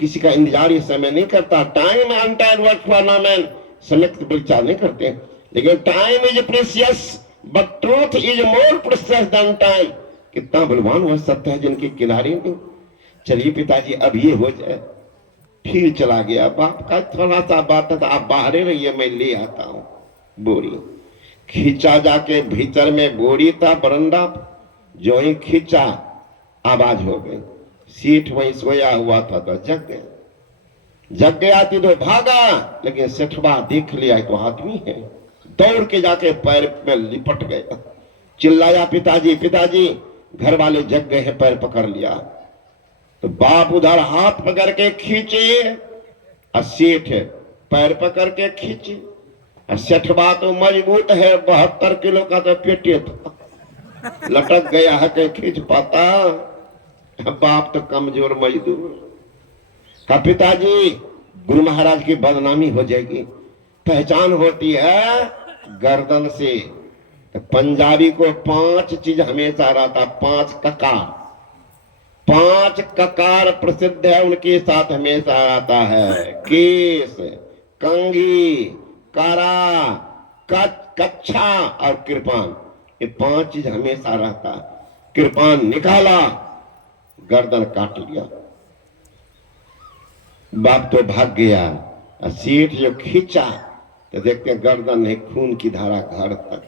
किसी का इंतजार ये समय नहीं करता। Time untime work for no man, समय का विचार नहीं करते। लेकिन time is precious but truth is more precious than time. कितना बलवान वह सत्य है जिनके किनारे नहीं। चलिए पिताजी अब ये हो जाए। फिर चला गया। बाप का थोड़ा सा बात था, आप बाहर रहिए, मैं ले आता हूं बोरी। खींचा जाके भीतर में बोरी था बरंडा, जो ही खींचा आवाज हो गई। सीठ वहीं सोया हुआ था तो जग गया। जग गया थी तो भागा, लेकिन सेठवा देख लिया तो आदमी है, दौड़ के जाके पैर में लिपट गया। चिल्लाया पिताजी पिताजी। घर वाले जग गए हैं, पैर पकड़ लिया। तो बाप उधर हाथ पकड़ के खींचे और सेठ पैर पकड़ के खींचे। और सेठवा तो मजबूत है, 72 किलो का तो पेटे था, लटक गया है कि खींच पाता। बाप तो कमजोर मजदूर। कहा पिताजी गुरु महाराज की बदनामी हो जाएगी। पहचान होती है गर्दन से। तो पंजाबी को 5 चीज हमेशा रहता, 5 ककार। 5 ककार प्रसिद्ध है, उनके साथ हमेशा आता है। केस, कंघी, कारा, कच्छा और कृपान। ये 5 चीज हमेशा रहता। कृपान निकाला, गर्दन काट लिया। बाप तो भाग गया। सेठ जो खींचा तो देखते गर्दन नहीं, खून की धारा घर तक।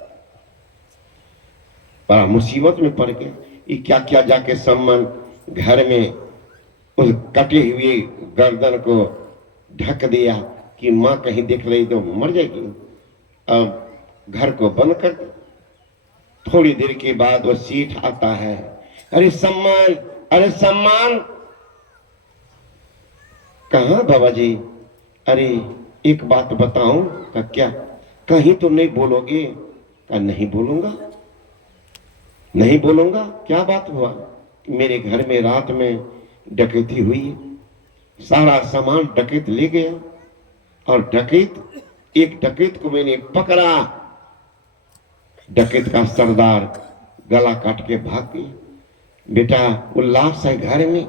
बड़ा मुसीबत में पड़ गया। ये क्या क्या जाके सम्मान घर में उस कटे हुए गर्दन को ढक दिया कि माँ कहीं देख रही तो मर जाएगी। अब घर को बंद कर दो। थोड़ी देर के बाद वो सेठ आता है। अरे सम्मान, अरे सम्मान। कहाँ बाबा जी? अरे एक बात बताऊं? का क्या? कहीं तो नहीं बोलोगे? का नहीं बोलूंगा, नहीं बोलूंगा। क्या बात हुआ? मेरे घर में रात में डकैती हुई, सारा सामान डकैत ले गया। और एक डकैत को मैंने पकड़ा। डकैत का सरदार गला काट के भाग गई। बेटा उल्लास है घर में।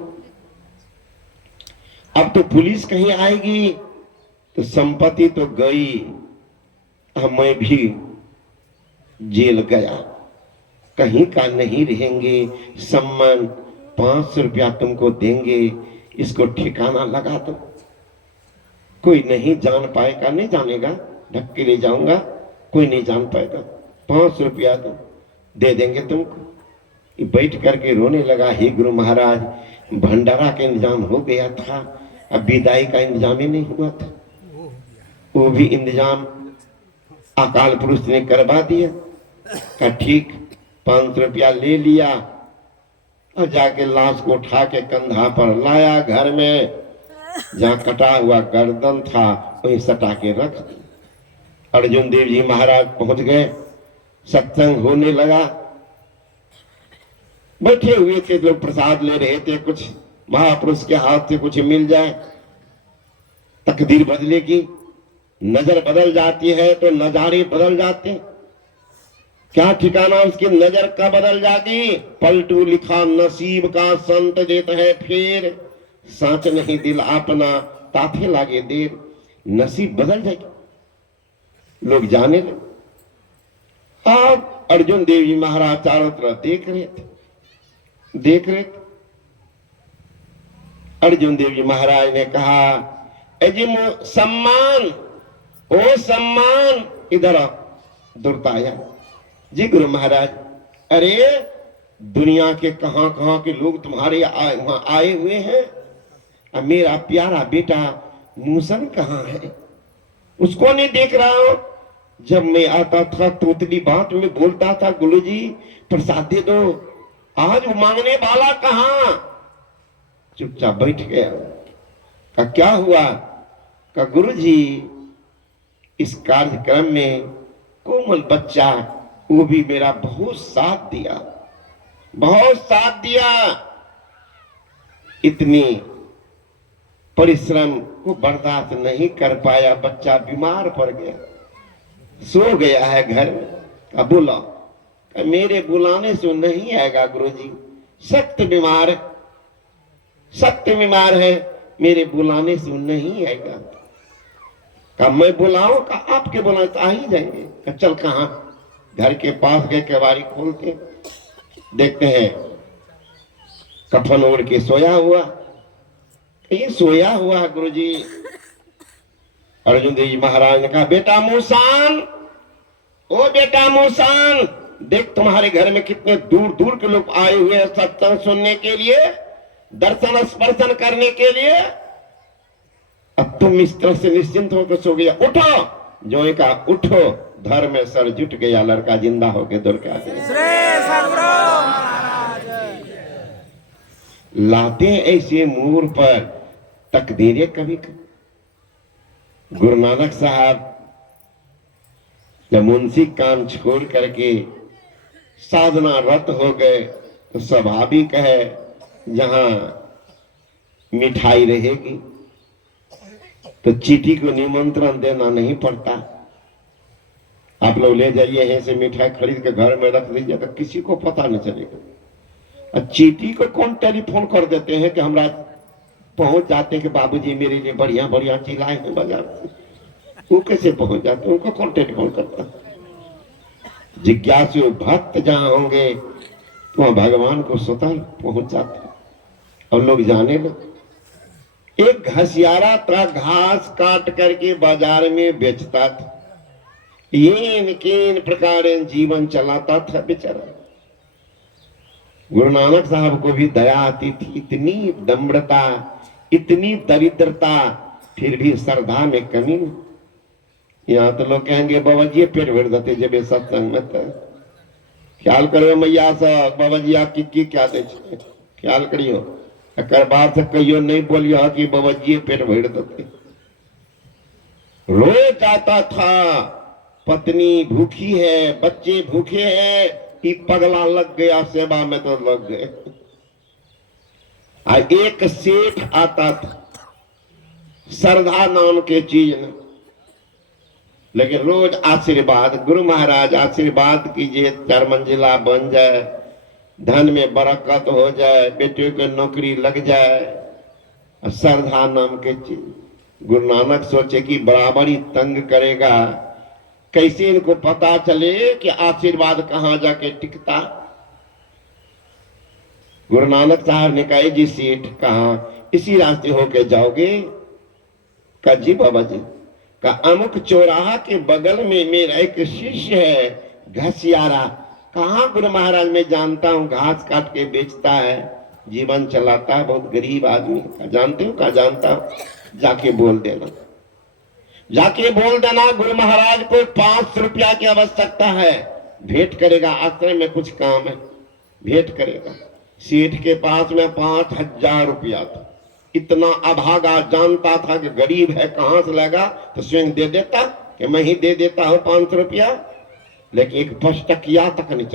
अब तो पुलिस कहीं आएगी तो संपत्ति तो गई, मैं भी जेल गया, कहीं का नहीं रहेंगे। सम्मान 500 रुपया तुमको देंगे, इसको ठिकाना लगा दो। कोई नहीं जान पाएगा, नहीं जानेगा, ढक के ले जाऊंगा, कोई नहीं जान पाएगा। 500 रुपया दे देंगे तुमको। बैठ करके रोने लगा। हे गुरु महाराज, भंडारा का इंतजाम हो गया था, अब विदाई का इंतजाम ही नहीं हुआ था। वो भी इंतजाम अकाल पुरुष ने करवा दिया। का ठीक 500 रुपया ले लिया और जाके लाश को उठा के कंधा पर लाया। घर में जहाँ कटा हुआ गर्दन था वहीं सटा के रख दिया। अर्जुन देव जी महाराज पहुंच गए। सत्संग होने लगा। बैठे हुए थे लोग, प्रसाद ले रहे थे। कुछ महापुरुष के हाथ से कुछ मिल जाए, तकदीर बदलेगी। नजर बदल जाती है तो नजारे बदल जाते। क्या ठिकाना उसकी नजर का बदल जाएगी। पलटू लिखा नसीब का संत देता है फेर, साच नहीं दिल अपना ताथे लागे देर। नसीब बदल जाएगी, लोग जाने लगे। अब अर्जुन देव जी महाराज चारों तरफ देख रहे थे। अर्जुन देव जी महाराज ने कहा, अजिम सम्मान, ओ सम्मान, इधर आओ। दुर्ता आया। जी गुरु महाराज। अरे दुनिया के कहां के लोग तुम्हारे वहां आए हुए हैं। अब मेरा प्यारा बेटा मूसन कहाँ है? उसको नहीं देख रहा हूं। जब मैं आता था तोतली बात में बोलता था, गुरुजी प्रसाद दे दो। आज वो मांगने वाला कहाँ? चुपचाप बैठ गया। का क्या हुआ? का गुरुजी इस कार्यक्रम में कोमल बच्चा, वो भी मेरा बहुत साथ दिया, बहुत साथ दिया। इतनी परिश्रम को बर्दाश्त नहीं कर पाया। बच्चा बीमार पड़ गया, सो गया है घर में। अब बोला मेरे बुलाने से नहीं आएगा गुरुजी, सख्त बीमार है। मेरे बुलाने से नहीं आएगा। कहा मैं बुलाऊं? कहा आपके बुलाने तो आ ही जाएंगे। कहा चल कहाँ? घर के पास गए, केवाड़ी खोलते देखते हैं कफन ओढ़ के सोया हुआ। ये सोया हुआ गुरुजी। अर्जुन देव जी महाराज ने कहा बेटा मूसान, ओ बेटा मूसान, देख तुम्हारे घर में कितने दूर दूर के लोग आए हुए हैं सत्संग सुनने के लिए, दर्शन स्पर्शन करने के लिए। अब तुम इस तरह से निश्चिंत होकर सो गया, उठो। जो ही कहा उठो, धर्म में सर जुट गया, लड़का जिंदा होकर दौड़ के आ गया। लाते ऐसे मोड़ पर तकदीरें कभी कभी। गुरु नानक साहब जब मुंशी काम छोड़ करके साधना रत हो गए तो स्वाभाविक है जहां मिठाई रहेगी तो चीटी को निमंत्रण देना नहीं पड़ता। आप लोग ले जाइए यहीं से मिठाई खरीद के घर में रख दीजिए तो किसी को पता नहीं चलेगा। और चीटी को कौन टेलीफोन कर देते हैं कि हमरा पहुंच जाते हैं कि बाबूजी मेरे लिए बढ़िया बढ़िया चीज लाए हैं बाजार से। वो कैसे पहुंच जाते हैं? उनको कौन टेलीफोन करता? जिज्ञासु भक्त जहां होंगे तो वहां भगवान को स्वतः पहुंच जाते। और लोग जाने ना, एक घसियारा था घास काट करके बाजार में बेचता था, ये किन प्रकार जीवन चलाता था बेचारा। गुरु नानक साहब को भी दया आती थी, इतनी दम्रता, इतनी दरिद्रता, फिर भी श्रद्धा में कमी नहीं। यहाँ तो लोग कहेंगे बाबा जी पेट भर देते जब ये सत्संग में था। ख्याल करो मैया साहब, बाबा जी आपकी की क्या दे, ख्याल करियो। अकर बात से कहियो नहीं बोलियो कि बाबा जी पेट भर देते। रोज आता था, पत्नी भूखी है, बच्चे भूखे हैं, कि पगला लग गया सेवा में तो लग गए। एक सेठ आता था, श्रद्धा नाम के चीज ने, लेकिन रोज आशीर्वाद, गुरु महाराज आशीर्वाद कीजिए 4 मंजिला बन जाए, धन में बरकत हो जाए, बेटे को नौकरी लग जाए। श्रद्धा नाम के चीज गुरु नानक सोचे कि बराबरी तंग करेगा, कैसे इनको पता चले कि आशीर्वाद कहां जाके टिकता। गुरु नानक साहब ने कहा जी सेठ कहा इसी रास्ते होके जाओगे? का जी बाबा जी। का अमुक चौराहा के बगल में मेरा एक शिष्य है घसियारा। कहा गुरु महाराज मैं जानता हूँ, घास काट के बेचता है, जीवन चलाता है, बहुत गरीब आदमी। जानते हो? कहा जानता हूँ। जाके बोल देना, जाके बोल देना गुरु महाराज को 5 रुपया की आवश्यकता है, भेंट करेगा, आश्रम में कुछ काम है, भेंट करेगा। सेठ के पास में 5000 रुपया था। इतना अभागा, जानता था कि गरीब है, कहां से लगा तो स्वयं दे देता कि मैं ही दे देता हूं 500 रुपया, लेकिन एक 5 टकिया तक नहीं।